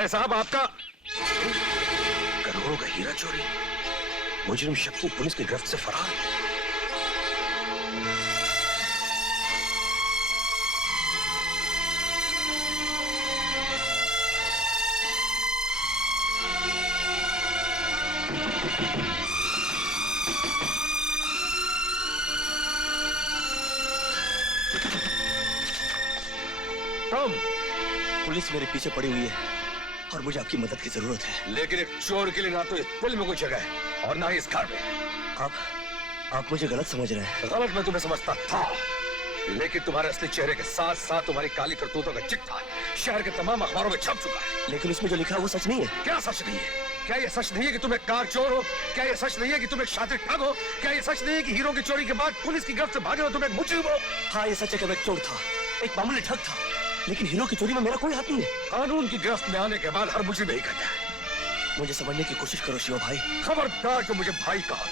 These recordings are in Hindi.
अरे साहब आपका करोड़ों का हीरा चोरी, मुजरिम शक्ति पुलिस की गिरफ्त से फरार। टॉम, पुलिस मेरे पीछे पड़ी हुई है और मुझे आपकी मदद की जरूरत है। लेकिन एक चोर के लिए ना तो इस दिल में कोई जगह है और ना ही इस घर में। आप मुझे गलत समझ रहे हैं। गलत मैं तुम्हें समझता था, लेकिन तुम्हारे असली चेहरे के साथ साथ तुम्हारी काली करतूतों का चिट्ठा शहर के तमाम अखबारों में छप चुका है। लेकिन उसमें जो लिखा है वो सच नहीं है। क्या सच नहीं है? क्या ये सच नहीं है कि तुम एक कार चोर हो? क्या ये सच नहीं है कि तुम एक शातिर ठग हो? क्या ये सच नहीं है कि हीरो की चोरी के बाद पुलिस की गिरफ्त से भागे हो तुम एक मुजरिम हो? हाँ, ये सच है कि मैं चोर था, एक मामूली ठग था, लेकिन हीरो की चोरी में मेरा कोई हाथ नहीं है। कानून की गिरफ्त में आने के बाद हर मुजरिम यही करता है। मुझे समझने की कोशिश करो शिवा भाई। खबरदार जो मुझे भाई कहा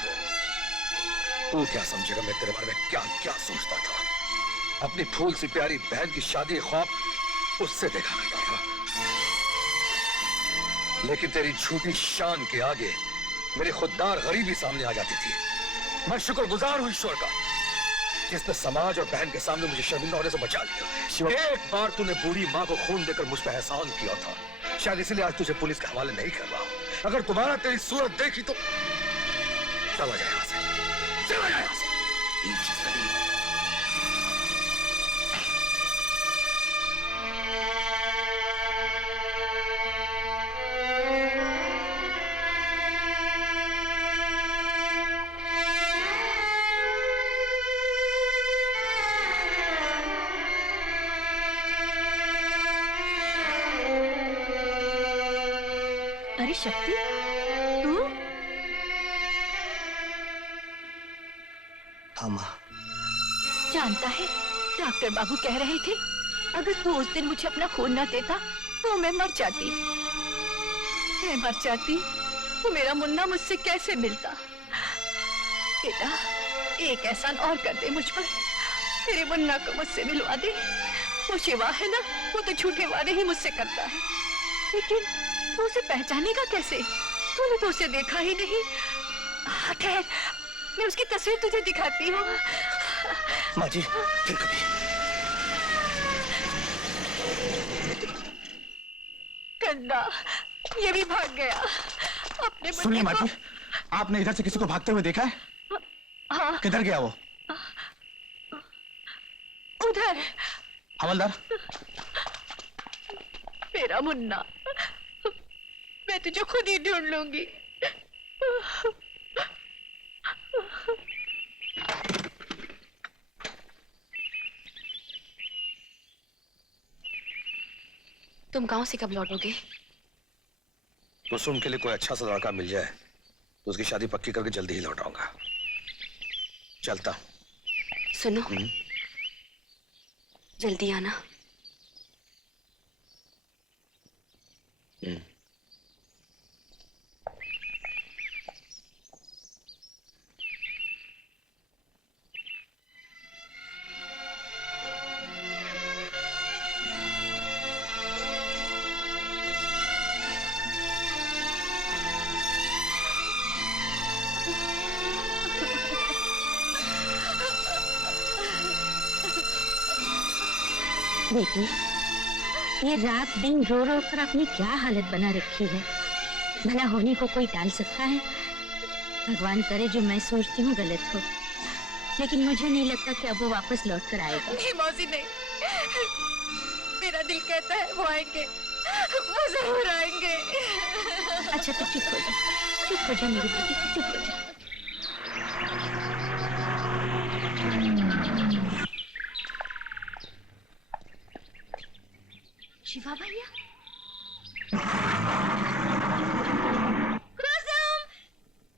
तो क्या समझेगा मैं तेरे बारे में क्या क्या सोचता था। अपनी फूल सी प्यारी बहन की शादी ख्वाब उससे देखा करता था, लेकिन तेरी झूठी शान के आगे मेरी खुददार गरीबी सामने आ जाती थी। मैं शुक्रगुजार हूं ईश्वर का जिसने समाज और बहन के सामने मुझे शर्मिंदा होने से बचा लिया। एक बार तूने बूढ़ी माँ को खून देकर मुझ पर एहसान किया था, शायद इसलिए आज तुझे पुलिस के हवाले नहीं कर रहा हूं। अगर तुम्हारा तेरी सूरत देखी तो चला जाए यहां से, चला जाए यहां से। अरे शक्ति, तू? हाँ माँ। जानता है, डॉक्टर बाबू कह रहे थे अगर तू उस दिन मुझे अपना खून न देता तो मैं मर जाती। मैं मर जाती तो मेरा मुन्ना मुझसे कैसे मिलता। बेटा, एक एहसान और कर दे मुझ पर, मेरे मुन्ना को मुझसे मिलवा दे। वो शिवा है ना, वो तो झूठे वादे ही मुझसे करता है, लेकिन तू उसे पहचानेगा कैसे? तूने तो उसे देखा ही नहीं। खैर, मैं उसकी तस्वीर तुझे दिखाती हूँ। माँ जी, फिर कभी। कंदा, ये भी भाग गया। अपने सुनिए माँ जी, आपने इधर से किसी को भागते हुए देखा है? हाँ। किधर गया वो? उधर। हवलदार। मेरा मुन्ना, मैं तुझे खुद ही ढूंढ लूंगी। तुम गांव से कब लौटोगे? कुसुम के लिए कोई अच्छा सा लड़का मिल जाए तो उसकी शादी पक्की करके जल्दी ही लौट आऊंगा। चलता। सुनो, जल्दी आना। बेटी, ये रात दिन रो रो कर अपनी क्या हालत बना रखी है। भला होने को कोई टाल सकता है? भगवान करे जो मैं सोचती हूँ गलत हो, लेकिन मुझे नहीं लगता कि अब वो वापस लौट कर आएगा। नहीं मौसी, नहीं। मेरा दिल कहता है वो आएंगे, वो जरूर आएंगे। अच्छा तो चुप हो जा, चुप हो जा मेरी बेटी, चुप हो जा। शिवा भैया। कुसुम,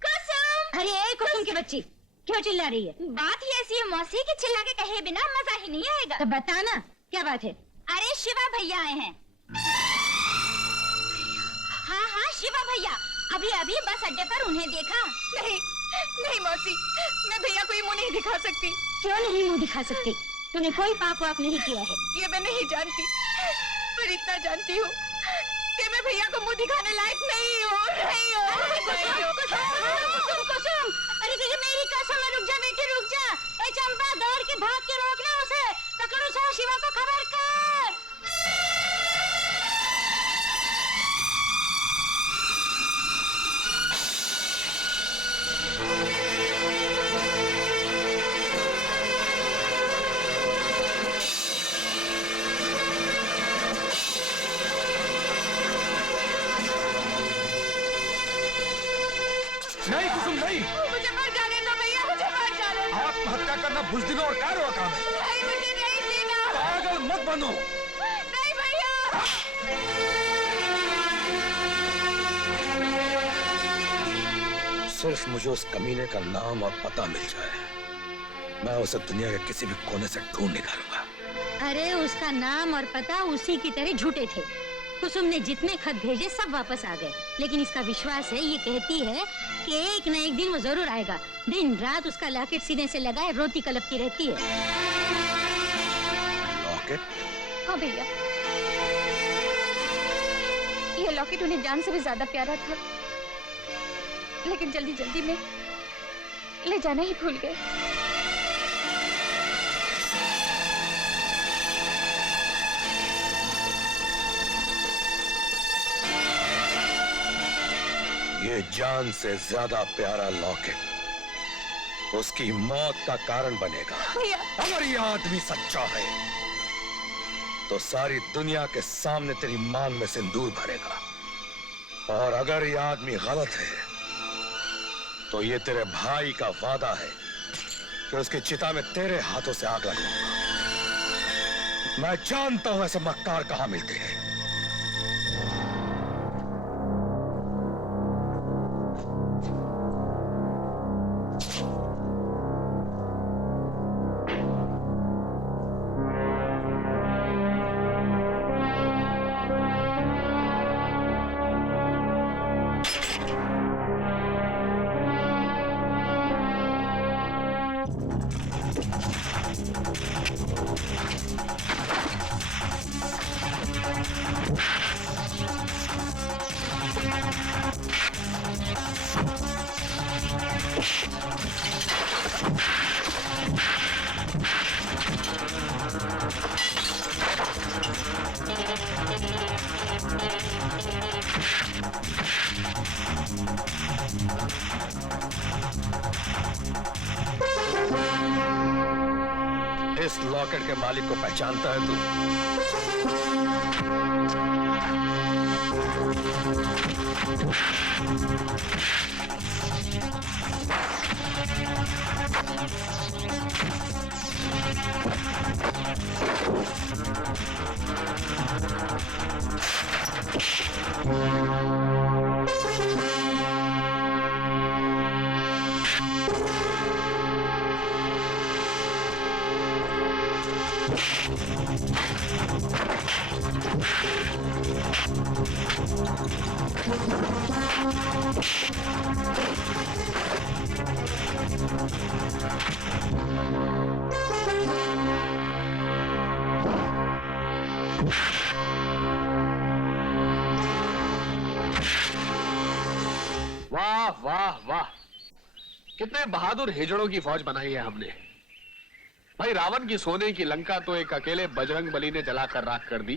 कुसुम! अरे कुसुम की बच्ची, क्यों चिल्ला रही है? बात ही ऐसी है मौसी की, चिल्ला के कहे बिना मजा ही नहीं आएगा। तो बता ना, क्या बात है? अरे शिवा भैया आए हैं। हाँ हाँ शिवा भैया, अभी अभी बस अड्डे पर उन्हें देखा। नहीं नहीं मौसी, मैं भैया को मुंह नहीं दिखा सकती। क्यों नहीं मुंह दिखा सकती? तूने कोई पाप वाप नहीं किया है। ये मैं नहीं जानती, पर इतना जानती हूँ वाकई में भैया को मुंह दिखाने लायक नहीं हो। कुसुम, अरे तुझे मेरी कसम है, रुक जा बेटी रुक जा। ए चंपा, दौड़ के भाग के रोकना उसे, पकड़ उसे, शिवा को खबर कर। नहीं कुसुम नहीं, मुझे मर जाने दो भैया, मुझे मर जाने दो। आत्महत्या करना बुजदिलों और कायरों का काम है। नहीं, मुझे नहीं जीना। पागल मत बनो। नहीं भैया। सिर्फ मुझे उस कमीने का नाम और पता मिल जाए, मैं उसे दुनिया के किसी भी कोने से ढूंढ निकालूंगा। अरे उसका नाम और पता उसी की तरह झूठे थे। कुसुम ने जितने खत भेजे सब वापस आ गए, लेकिन इसका विश्वास है, ये कहती है कि एक न एक दिन वो जरूर आएगा। दिन रात उसका लॉकेट सीने से लगाए रोती कलपती रहती है। लॉकेट? हाँ भैया, ये लॉकेट उन्हें जान से भी ज्यादा प्यारा था, लेकिन जल्दी जल्दी में ले जाना ही भूल गए। ये जान से ज्यादा प्यारा लॉकेट उसकी मौत का कारण बनेगा। अगर ये आदमी सच्चा है तो सारी दुनिया के सामने तेरी मांग में सिंदूर भरेगा, और अगर ये आदमी गलत है तो ये तेरे भाई का वादा है कि उसकी चिता में तेरे हाथों से आग लगाऊंगा। मैं जानता हूं ऐसे मक्कार कहां मिलते हैं। इस लॉकेट के मालिक को पहचानता है तू? वाह वाह वाह, कितने बहादुर हिजड़ों की फौज बनाई है हमने। भाई रावण की सोने की लंका तो एक अकेले बजरंग बली ने जलाकर राख कर दी।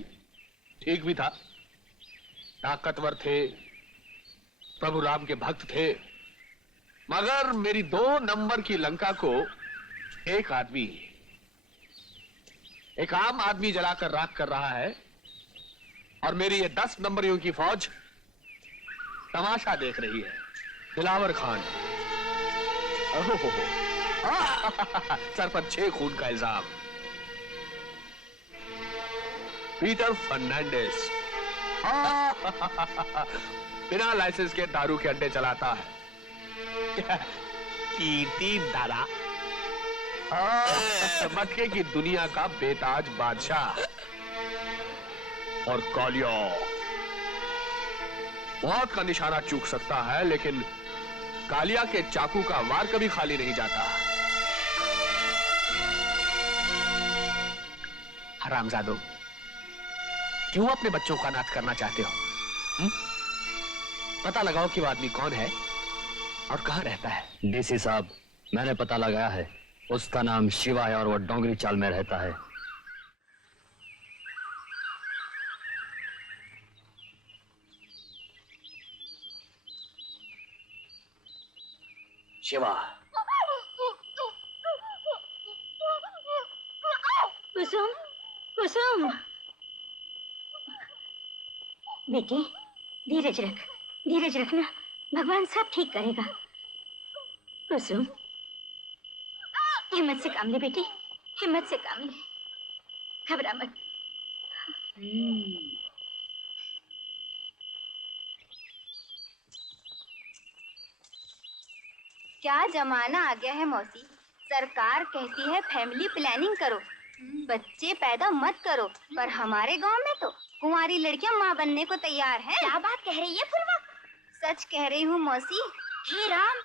ठीक भी था, ताकतवर थे, प्रभु राम के भक्त थे, मगर मेरी 2 नंबर की लंका को एक आदमी, एक आम आदमी जलाकर राख कर रहा है, और मेरी ये 10 नंबरियों की फौज तमाशा देख रही है। दिलावर खान, ओहो, सर पर 6 खून का इल्जाम। पीटर फर्नांडिस बिना लाइसेंस के दारू के अड्डे चलाता है। कीर्ति दादा, मक्के की दुनिया का बेताज बादशाह। और कॉलियो मौत का निशाना चूक सकता है, लेकिन कालिया के चाकू का वार कभी खाली नहीं जाता। हरामजादो, क्यों अपने बच्चों का नाश करना चाहते हो? पता लगाओ कि वो आदमी कौन है और कहाँ रहता है। डीसी साहब, मैंने पता लगाया है, उसका नाम शिवा है और वो डोंगरी चाल में रहता है। शिवा। कुसुम, कुसुम, बेटी धीरज रखना, भगवान सब ठीक करेगा। कुसुम, हिम्मत से काम ले बेटी, हिम्मत से काम ले, घबरा मत। क्या जमाना आ गया है मौसी। सरकार कहती है फैमिली प्लानिंग करो, बच्चे पैदा मत करो, पर हमारे गांव में तो कुंवारी लड़कियां माँ बनने को तैयार हैं। क्या बात कह रही है फुलवा? सच कह रही हूँ मौसी। हे राम,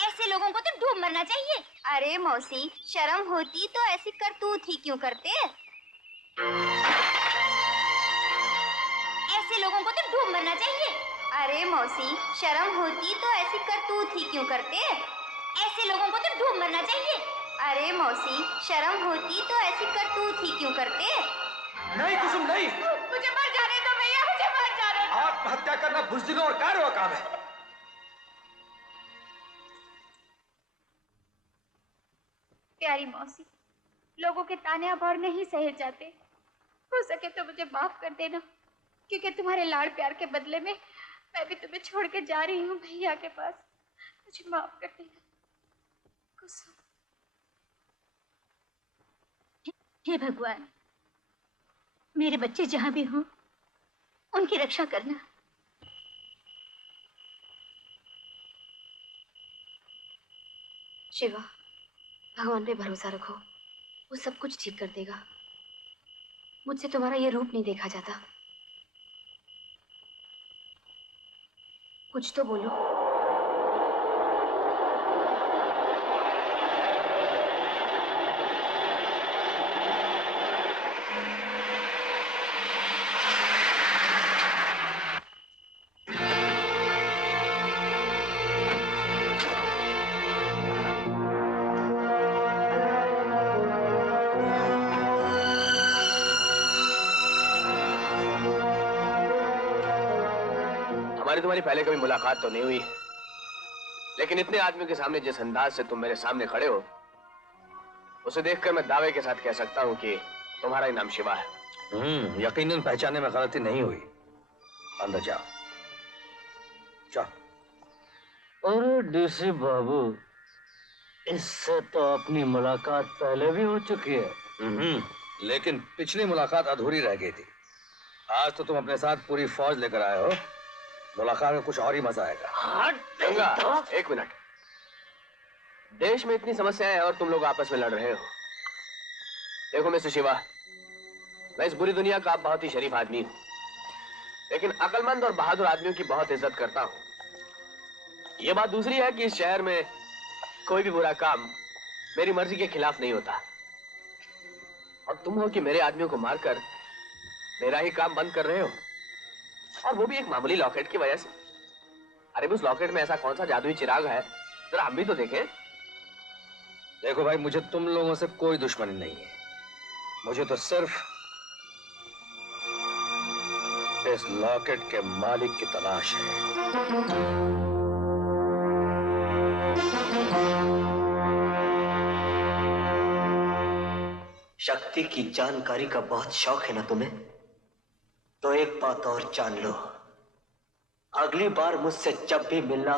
ऐसे लोगों को तो डूब मरना चाहिए। अरे मौसी, शर्म होती तो ऐसी करतूत ही क्यों करते? ऐसे लोगों को तो डूब मरना चाहिए। अरे मौसी, शर्म होती तो ऐसी करतूत ही क्यों करते? ऐसे लोगों को तो डूब मरना चाहिए। अरे मौसी, शर्म होती तो ऐसी करतूत ही क्यों करते? नहीं कुसुम नहीं, मुझे मर जाने दो भैया, मुझे मर जाने दो। आत्महत्या करना बुज़दिलों और कायरों का काम है। प्यारी मौसी, लोगों के ताने अब और नहीं सहे जाते। हो सके तो मुझे माफ कर देना, क्योंकि तुम्हारे लाड़ प्यार के बदले में मैं भी तुम्हें छोड़ के जा रही हूँ भैया के पास। मुझे माफ कर देना कुसुम। हे भगवान, मेरे बच्चे जहां भी हों, उनकी रक्षा करना। शिवा, भगवान पे भरोसा रखो, वो सब कुछ ठीक कर देगा। मुझसे तुम्हारा ये रूप नहीं देखा जाता। कुछ तो बोलो। हमारी तुम्हारी पहले कभी मुलाकात तो नहीं हुई, लेकिन इतने आदमियों के सामने जिस अंदाज से तुम मेरे सामने खड़े हो, उसे देखकर मैं दावे के साथ कह सकता हूँ कि तुम्हारा ही नाम शिवा है। यकीनन पहचानने में गलती नहीं हुई। अंदर जाओ, जाओ। अरे डीसी बाबू, इससे तो अपनी मुलाकात पहले भी हो चुकी है। लेकिन पिछली मुलाकात अधूरी रह गई थी। आज तो तुम अपने साथ पूरी फौज लेकर आए हो, मुलाकात में कुछ और ही मजा आएगा। गंगा, एक मिनट। देश में इतनी समस्याएं हैं और तुम लोग आपस में लड़ रहे हो। देखो मिस्टर शिवा, मैं इस बुरी दुनिया का बहुत ही शरीफ आदमी हूँ, लेकिन अक्लमंद और बहादुर आदमियों की बहुत इज्जत करता हूँ। ये बात दूसरी है कि इस शहर में कोई भी बुरा काम मेरी मर्जी के खिलाफ नहीं होता, और तुम हो कि मेरे आदमियों को मारकर मेरा ही काम बंद कर रहे हो, और वो भी एक मामूली लॉकेट की वजह से। अरे उस लॉकेट में ऐसा कौन सा जादुई चिराग है, जरा हम भी तो देखें। देखो भाई, मुझे तुम लोगों से कोई दुश्मनी नहीं है। मुझे तो सिर्फ इस लॉकेट के मालिक की तलाश है। शक्ति की जानकारी का बहुत शौक है ना तुम्हें? तो एक बात और जान लो, अगली बार मुझसे जब भी मिलना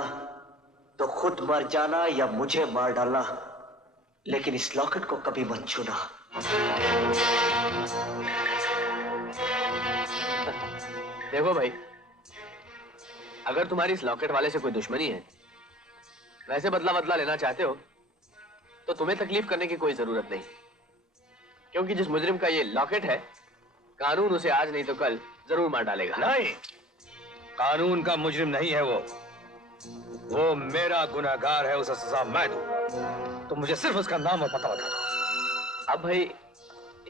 तो खुद मर जाना या मुझे मार डालना, लेकिन इस लॉकेट को कभी मत छूना। देखो भाई, अगर तुम्हारी इस लॉकेट वाले से कोई दुश्मनी है, वैसे बदला लेना चाहते हो, तो तुम्हें तकलीफ करने की कोई जरूरत नहीं, क्योंकि जिस मुजरिम का ये लॉकेट है, कानून उसे आज नहीं तो कल जरूर मार डालेगा। नहीं, कानून का मुजरिम नहीं है वो मेरा गुनहगार है, उसे सजा मैं दूं। तो मुझे सिर्फ उसका नाम और पता बता दो। अब भाई,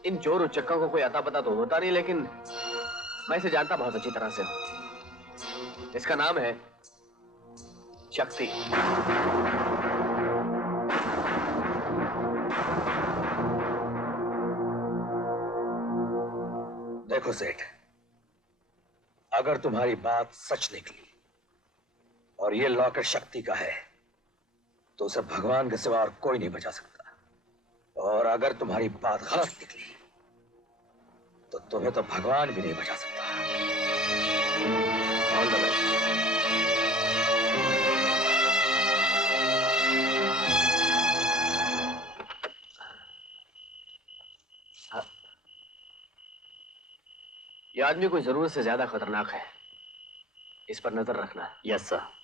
इन चोर उचक्कों को कोई अता पता तो होता नहीं, लेकिन मैं इसे जानता बहुत अच्छी तरह से हूं। इसका नाम है शक्ति। देखो सेठ, अगर तुम्हारी बात सच निकली और ये लॉकेट शक्ति का है तो उसे भगवान के सिवा और कोई नहीं बचा सकता, और अगर तुम्हारी बात गलत निकली तो तुम्हें तो भगवान भी नहीं बचा सकता। All the best. ये आदमी कोई जरूरत से ज्यादा खतरनाक है, इस पर नजर रखना। Yes sir.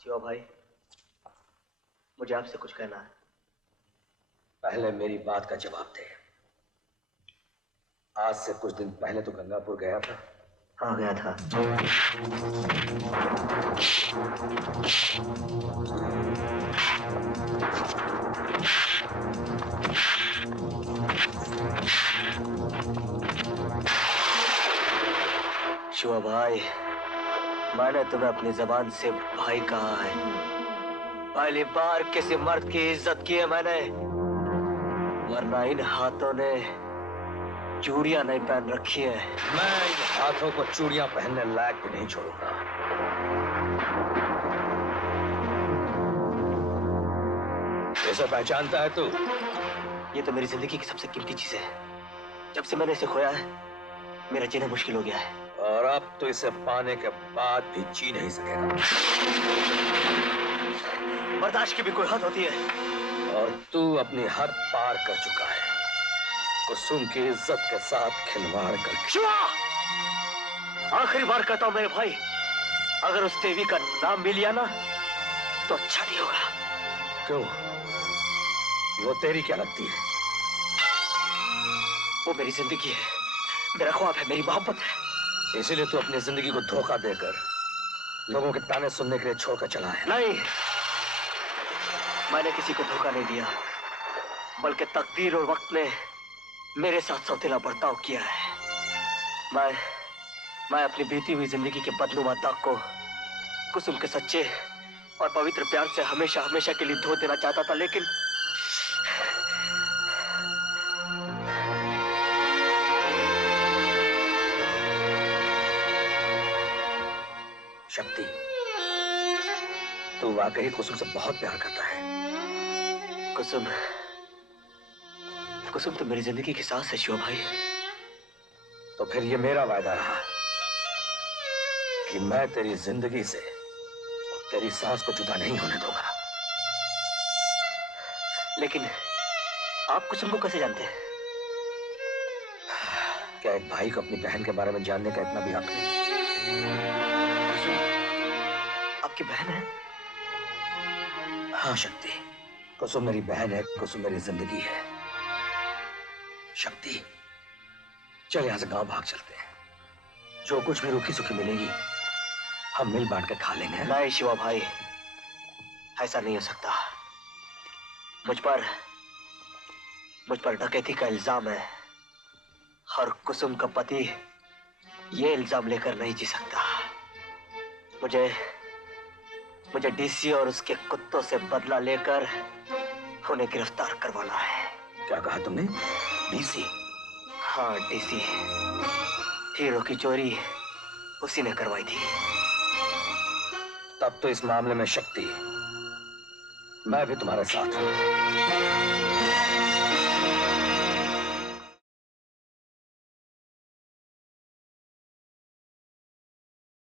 शिवा भाई, मुझे आपसे कुछ कहना है। पहले मेरी बात का जवाब दे। आज से कुछ दिन पहले तो गंगापुर गया था। हाँ, गया था। शिवा भाई, मैंने तुम्हें अपनी जबान से भाई कहा है। पहली बार किसी मर्द की इज्जत की है मैंने, वरना इन हाथों ने चूड़ियां नहीं पहन रखी है। मैं इन हाथों को चूड़ियां पहनने लायक भी नहीं छोड़ूंगा। इसे पहचानता है तू? ये तो मेरी जिंदगी की सबसे कीमती चीज है। जब से मैंने इसे खोया है, मेरा जीना मुश्किल हो गया है। और अब तो इसे पाने के बाद भी जी नहीं सकेगा। बर्दाश्त की भी कोई हद होती है। और तू अपनी हद पार कर चुका है, कुसुम की इज्जत के साथ खिलवाड़ कर। शिवा! आखिरी बार कहता हूं मेरे भाई, अगर उस देवी का नाम भी लिया ना तो अच्छा नहीं होगा। क्यों? वो तेरी क्या लगती है? वो मेरी जिंदगी है, मेरा ख्वाब है, मेरी मोहब्बत है। इसीलिए तू अपनी जिंदगी को धोखा देकर लोगों के ताने सुनने के लिए छोड़कर चला है। नहीं, मैंने किसी को धोखा नहीं दिया, बल्कि तकदीर और वक्त ने मेरे साथ सौतेला बर्ताव किया है। मैं अपनी बीती हुई जिंदगी के बदनुमा दाग को कुसुम के सच्चे और पवित्र प्यार से हमेशा हमेशा के लिए धो देना चाहता था, लेकिन शक्ति, तू वाकई कुसुम से बहुत प्यार करता है। कुसुम तो मेरी जिंदगी की सांस है शिवा भाई। तो फिर ये मेरा वायदा रहा कि मैं तेरी जिंदगी से तेरी सांस को जुदा नहीं होने दूंगा। लेकिन आप कुसुम को कैसे जानते हैं? क्या एक भाई को अपनी बहन के बारे में जानने का इतना भी हक नहीं? आपकी बहन है? हाँ शक्ति, कुसुम मेरी बहन है, कुसुम मेरी जिंदगी है। शक्ति, चल यहां से गांव भाग चलते हैं। जो कुछ भी रूखी सूखी मिलेगी हम मिल बांट के खा लेंगे। नहीं शिवा भाई, ऐसा नहीं हो सकता। मुझ पर डकैती का इल्जाम है और कुसुम का पति ये इल्जाम लेकर नहीं जी सकता। मुझे डीसी और उसके कुत्तों से बदला लेकर उन्हें गिरफ्तार करवाना है। क्या कहा तुमने? डीसी? हाँ डीसी, हीरो की चोरी उसी ने करवाई थी। तब तो इस मामले में शक्ति, मैं भी तुम्हारे साथ हूं।